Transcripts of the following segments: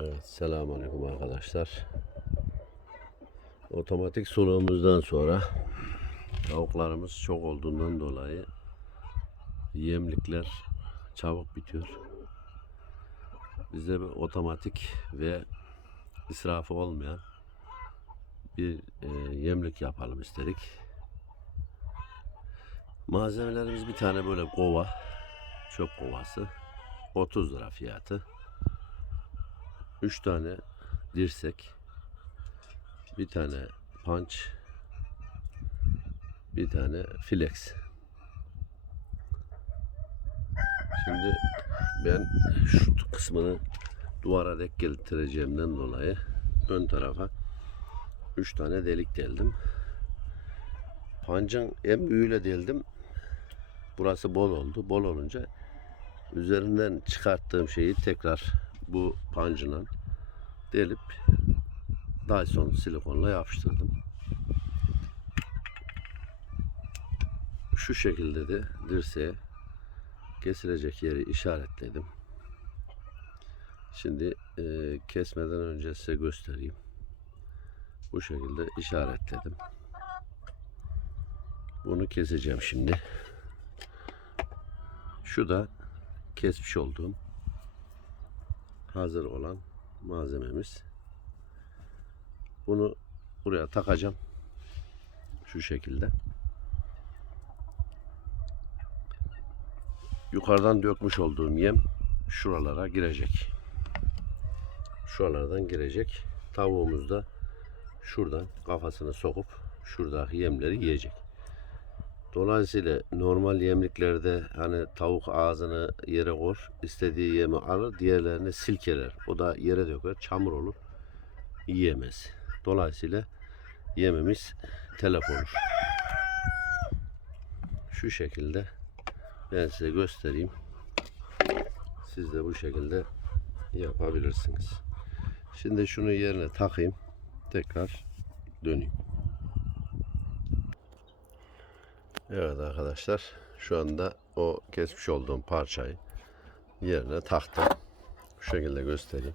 Evet, selamünaleyküm arkadaşlar. Otomatik suluğumuzdan sonra tavuklarımız çok olduğundan dolayı yemlikler çabuk bitiyor. Biz de bir otomatik ve israfı olmayan bir e, yemlik yapalım istedik. Malzemelerimiz bir tane böyle kova, çöp kovası, 30 lira fiyatı. 3 tane dirsek, bir tane punch, bir tane flex. Şimdi ben şu kısmını duvara dek getireceğimden dolayı ön tarafa 3 tane delik deldim. Pancın en büyüğüyle deldim. Burası bol oldu. Bol olunca üzerinden çıkarttığım şeyi tekrar bu pancıyla delip Dyson silikonla yapıştırdım. Şu şekilde de dirseğe kesilecek yeri işaretledim. Şimdi e, kesmeden önce size göstereyim. Bu şekilde işaretledim. Bunu keseceğim şimdi. Şu da kesmiş olduğum hazır olan malzememiz. Bunu buraya takacağım. Şu şekilde. Yukarıdan dökmüş olduğum yem şuralara girecek. Şuralardan girecek. Tavuğumuz da şuradan kafasını sokup şuradaki yemleri yiyecek. Dolayısıyla normal yemliklerde hani tavuk ağzını yere koyar, istediği yemi alır, diğerlerini silkeler. O da yere döker, çamur olur, yiyemez. Dolayısıyla yememiz telef olur. Şu şekilde ben size göstereyim. Siz de bu şekilde yapabilirsiniz. Şimdi şunu yerine takayım. Tekrar döneyim. Evet arkadaşlar şu anda o kesmiş olduğum parçayı yerine taktım. Şu şekilde göstereyim.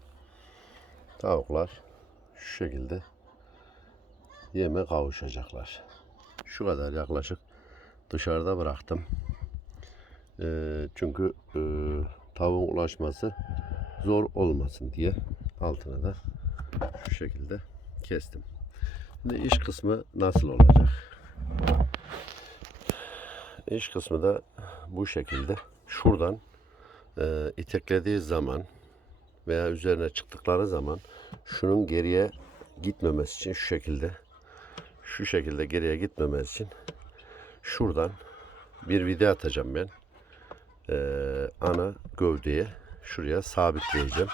Tavuklar şu şekilde yeme kavuşacaklar. Şu kadar yaklaşık dışarıda bıraktım. Ee, çünkü e, tavuğun ulaşması zor olmasın diye altına da şu şekilde kestim. Şimdi iş kısmı nasıl olacak? İş kısmı da bu şekilde. Şuradan e, iteklediği zaman veya üzerine çıktıkları zaman şunun geriye gitmemesi için şu şekilde şu şekilde geriye gitmemesi için şuradan bir vida atacağım ben. E, ana gövdeye şuraya sabitleyeceğim.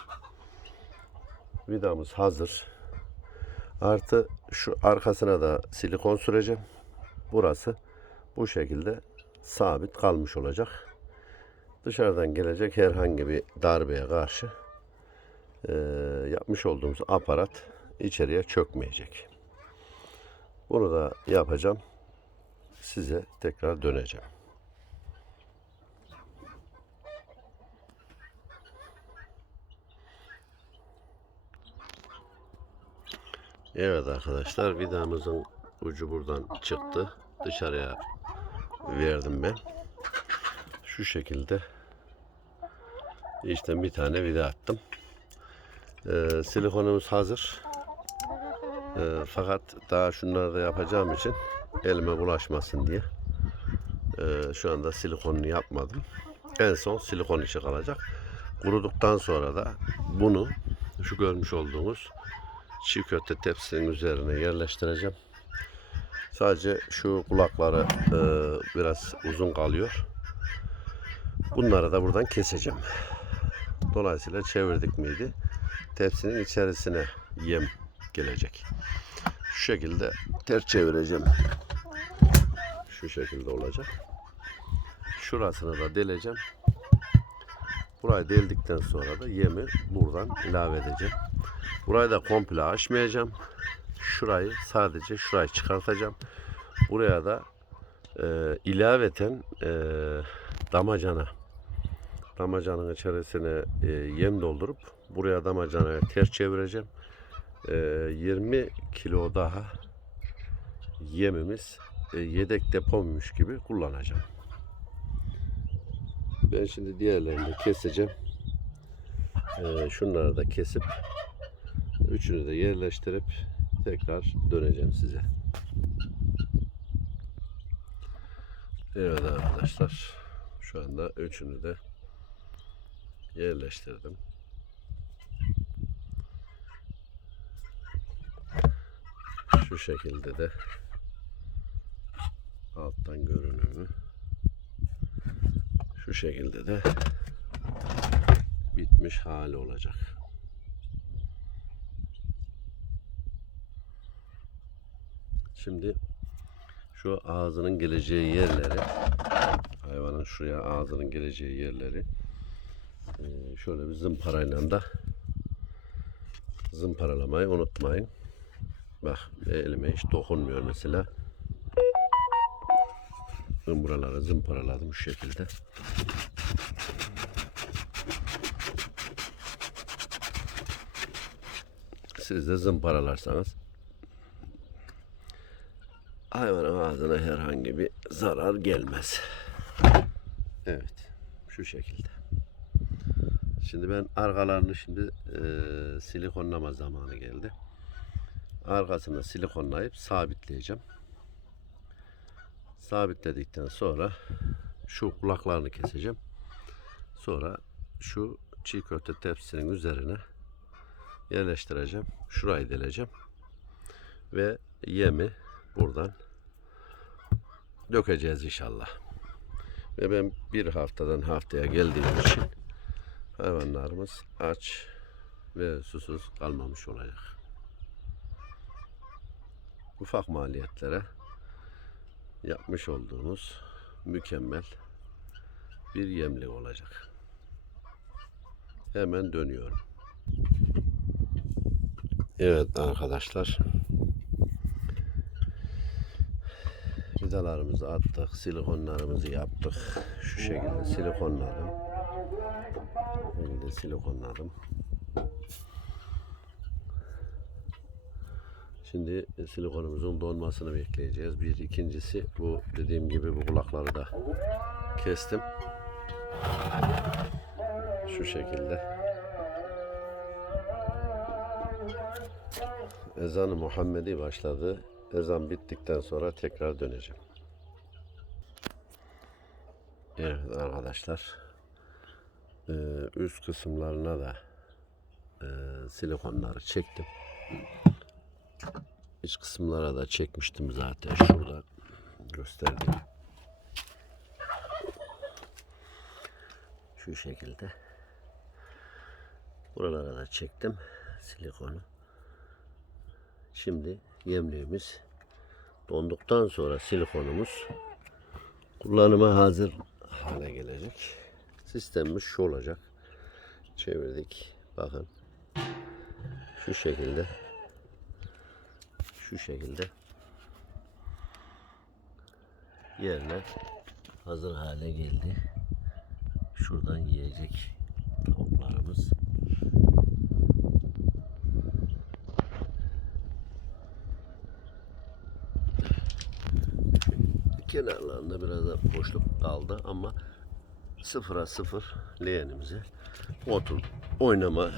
Vidamız hazır. Artı şu arkasına da silikon süreceğim. Burası bu şekilde sabit kalmış olacak. Dışarıdan gelecek herhangi bir darbeye karşı e, yapmış olduğumuz aparat içeriye çökmeyecek. Bunu da yapacağım. Size tekrar döneceğim. Evet arkadaşlar vidamızın ucu buradan çıktı. Dışarıya verdim ben. Şu şekilde işte bir tane vida attım. Ee, silikonumuz hazır. Ee, fakat daha şunları da yapacağım için elime bulaşmasın diye ee, şu anda silikonunu yapmadım. En son silikon işi kalacak. Kuruduktan sonra da bunu şu görmüş olduğunuz çiğ köfte tepsinin üzerine yerleştireceğim. Sadece şu kulakları e, biraz uzun kalıyor. Bunları da buradan keseceğim. Dolayısıyla çevirdik miydi? Tepsinin içerisine yem gelecek. Şu şekilde ters çevireceğim. Şu şekilde olacak. Şurasını da deleceğim. Burayı deldikten sonra da yemi buradan ilave edeceğim. Burayı da komple açmayacağım. Şurayı sadece şurayı çıkartacağım. Buraya da e, ilaveten e, damacana damacanın içerisine e, yem doldurup buraya damacanaya ters çevireceğim. E, 20 kilo daha yemimiz e, yedek depommuş gibi kullanacağım. Ben şimdi diğerlerini keseceğim. E, şunları da kesip üçünü de yerleştirip tekrar döneceğim size. Evet arkadaşlar. Şu anda üçünü de yerleştirdim. Şu şekilde de alttan görünümü şu şekilde de bitmiş hali olacak. Şimdi şu ağzının geleceği yerleri hayvanın şuraya ağzının geleceği yerleri eee, şöyle bir zımparayla da zımparalamayı unutmayın. Bak elime hiç dokunmuyor mesela. Ben buraları zımparaladım şu şekilde. Siz de zımparalarsanız hayvanın ağzına herhangi bir zarar gelmez. Evet. Şu şekilde. Şimdi ben arkalarını şimdi eee silikonlama zamanı geldi. Arkasını silikonlayıp sabitleyeceğim. Sabitledikten sonra şu kulaklarını keseceğim. Sonra şu çiğ köfte tepsinin üzerine yerleştireceğim. Şurayı deleceğim. Ve yemi buradan dökeceğiz inşallah. Ve ben bir haftadan haftaya geldiğim için hayvanlarımız aç ve susuz kalmamış olacak. Ufak maliyetlere yapmış olduğumuz mükemmel bir yemlik olacak. Hemen dönüyorum. Evet arkadaşlar. Vidalarımızı attık, silikonlarımızı yaptık. Şu şekilde silikonladım. Şöyle silikonladım. Şimdi silikonumuzun donmasını bekleyeceğiz. Bir ikincisi bu dediğim gibi bu kulakları da kestim. Şu şekilde. Ezanı Muhammedi başladı. Ezan bittikten sonra tekrar döneceğim. Evet arkadaşlar. Ee, üst kısımlarına da e, silikonları çektim. İç kısımlara da çekmiştim zaten şurada gösterdim. Şu şekilde. Buralara da çektim silikonu. Şimdi yemliğimiz donduktan sonra silikonumuz kullanıma hazır hale gelecek. Sistemimiz şu olacak. Çevirdik. Bakın. Şu şekilde. Şu şekilde. Yerine hazır hale geldi. Şuradan yiyecek tavuklarımız. Kenarlarında biraz da boşluk kaldı ama sıfıra sıfır leğenimize otur oynama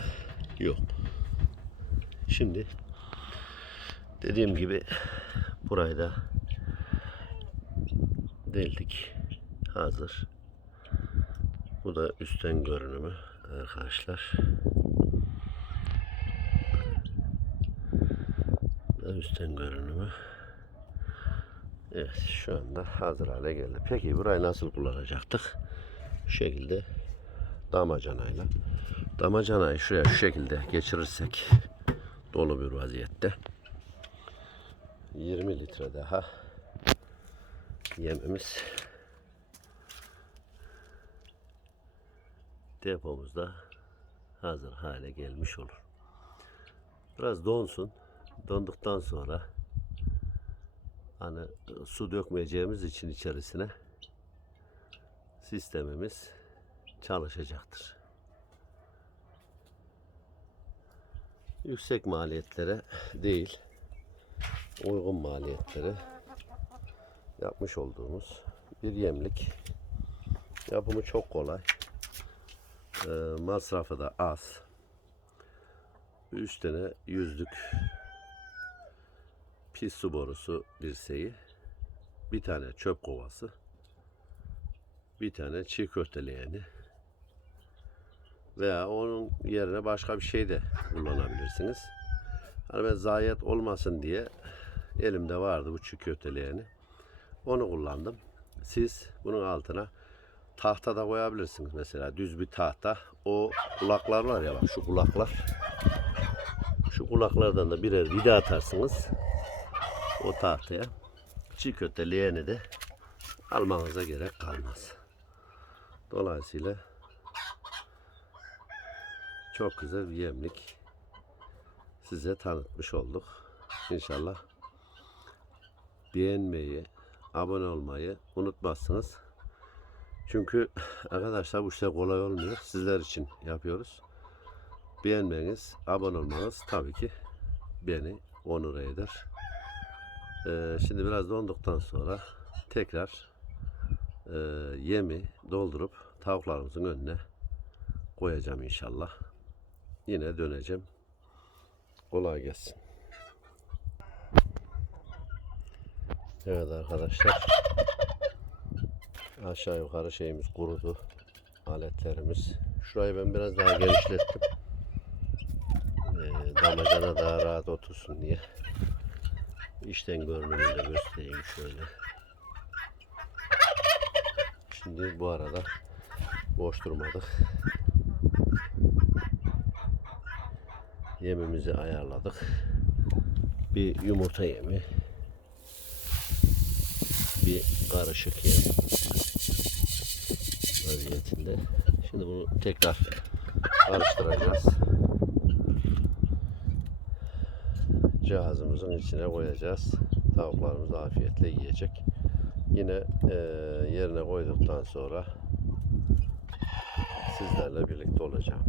yok. Şimdi dediğim gibi burayı da deldik. Hazır. Bu da üstten görünümü arkadaşlar. Bu üstten görünümü. Evet şu anda hazır hale geldi. Peki burayı nasıl kullanacaktık? Şu şekilde damacanayla. Damacanayı şuraya şu şekilde geçirirsek dolu bir vaziyette 20 litre daha yemimiz depomuzda hazır hale gelmiş olur. Biraz donsun. Donduktan sonra hani su dökmeyeceğimiz için içerisine sistemimiz çalışacaktır. Yüksek maliyetlere değil, uygun maliyetlere yapmış olduğumuz bir yemlik. Yapımı çok kolay. Ee, masrafı da az. Üstüne yüzlük pis su borusu dirseği, bir tane çöp kovası, bir tane çiğ köfteleğeni veya onun yerine başka bir şey de kullanabilirsiniz. Hani ben zayiat olmasın diye elimde vardı bu çiğ köfteleğeni. Onu kullandım. Siz bunun altına tahta da koyabilirsiniz mesela düz bir tahta. O kulaklar var ya bak şu kulaklar. Şu kulaklardan da birer vida atarsınız o tahtaya. Çiğ köfte de almanıza gerek kalmaz. Dolayısıyla çok güzel bir yemlik size tanıtmış olduk. İnşallah beğenmeyi, abone olmayı unutmazsınız. Çünkü arkadaşlar bu işler kolay olmuyor. Sizler için yapıyoruz. Beğenmeniz, abone olmanız tabii ki beni onur eder. Ee, şimdi biraz donduktan sonra tekrar e, yemi doldurup tavuklarımızın önüne koyacağım inşallah. Yine döneceğim. Kolay gelsin. Evet arkadaşlar. Aşağı yukarı şeyimiz kurudu. Aletlerimiz. Şurayı ben biraz daha genişlettim. Ee, damacana daha rahat otursun diye. İşten görünümünü de göstereyim şöyle. Şimdi bu arada boş durmadık. Yemimizi ayarladık. Bir yumurta yemi. Bir karışık yem. Vaziyetinde. Şimdi bunu tekrar karıştıracağız. Cihazımızın içine koyacağız. Tavuklarımız afiyetle yiyecek. Yine eee, yerine koyduktan sonra sizlerle birlikte olacağım.